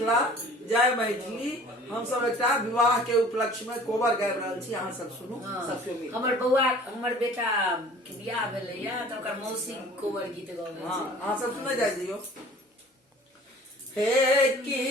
जय मैथिली। हम सब एक विवाह के उपलक्ष्य में कोबर गाबि रहल छी, अहाँ सब सुनू। सबके हमर बउआ हमर बेटा के बियाह भेलै या त ओकर मौसी कोबर गीत गाबै छै। अहाँ सब सुनै जाइ दियौ। हे की